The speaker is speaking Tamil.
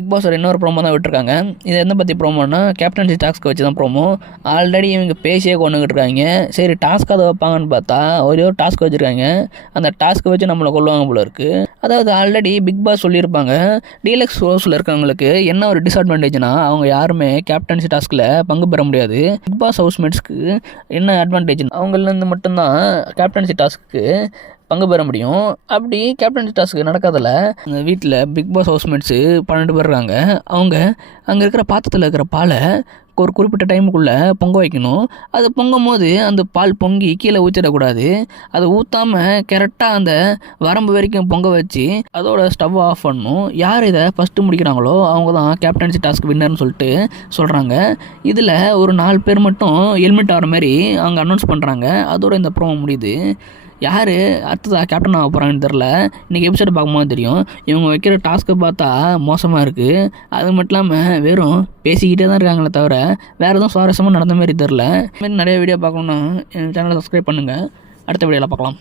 பிக் பாஸோட இன்னொரு ப்ரோமோ தான் விட்டுருக்காங்க. இது எதை பற்றி ப்ரோமோன்னா கேப்டன்சி டாஸ்க்கு வச்சு தான் ப்ரோமோ. ஆல்ரெடி இவங்க பேசியே கொண்டுகிட்டு இருக்காங்க. சரி டாஸ்க் அதை வைப்பாங்கன்னு பார்த்தா ஒரே ஒரு டாஸ்க் வச்சுருக்காங்க. அந்த டாஸ்க்கை வச்சு நம்மளை கொள்ளுவாங்க போல இருக்குது. அதாவது ஆல்ரெடி பிக் பாஸ் சொல்லியிருப்பாங்க, டீலக்ஸ் ஹவுஸில் இருக்கவங்களுக்கு என்ன ஒரு டிஸ்அட்வான்டேஜ்னா அவங்க யாருமே கேப்டன்சி டாஸ்கில் பங்கு பெற முடியாது. பிக் பாஸ் ஹவுஸ்மேட்ஸ்க்கு என்ன அட்வான்டேஜ்னா அவங்கலேருந்து மட்டும்தான் கேப்டன்சி டாஸ்க்கு பங்கு பெற முடியும். அப்படி கேப்டன்சி டாஸ்க்கு நடக்காதில் வீட்டில் பிக் பாஸ் ஹவுஸ்மேட்ஸு 12 பேர் இருக்காங்க. அவங்க அங்கே இருக்கிற பாத்திரத்தில் இருக்கிற பாலை ஒரு குறிப்பிட்ட டைமுக்குள்ளே பொங்க வைக்கணும். அது பொங்கும் போது அந்த பால் பொங்கி கீழே ஊற்றிடக்கூடாது. அதை ஊற்றாமல் கரெக்டாக அந்த வரம்பு வரைக்கும் பொங்க வச்சு அதோட ஸ்டவ் ஆஃப் பண்ணணும். யார் இதை ஃபஸ்ட்டு முடிக்கிறாங்களோ அவங்க தான் கேப்டன்சி டாஸ்க் வின்னர்னு சொல்லிட்டு சொல்கிறாங்க. இதில் ஒரு 4 பேர் மட்டும் ஹெல்மெட் ஆகிற மாதிரி அவங்க அனௌன்ஸ் பண்ணுறாங்க. அதோட இந்த ப்ரோமோ முடியுது. யார் அடுத்ததாக கேப்டன் ஆக போகிறாங்கன்னு தெரில. இன்றைக்கி எபிசோடு பார்க்கும்போது தெரியும். இவங்க வைக்கிற டாஸ்க்கை பார்த்தா மோசமாக இருக்குது. அது மட்டும் இல்லாமல் வெறும் பேசிக்கிட்டே தான் இருக்காங்களே தவிர வேறு எதுவும் சுவாரஸ்யமாக நடந்த மாதிரி தெரில. இதுமாதிரி நிறைய வீடியோ பார்க்கணுன்னா என் சேனலை சப்ஸ்கிரைப் பண்ணுங்கள். அடுத்த வீடியோவில் பார்க்கலாம்.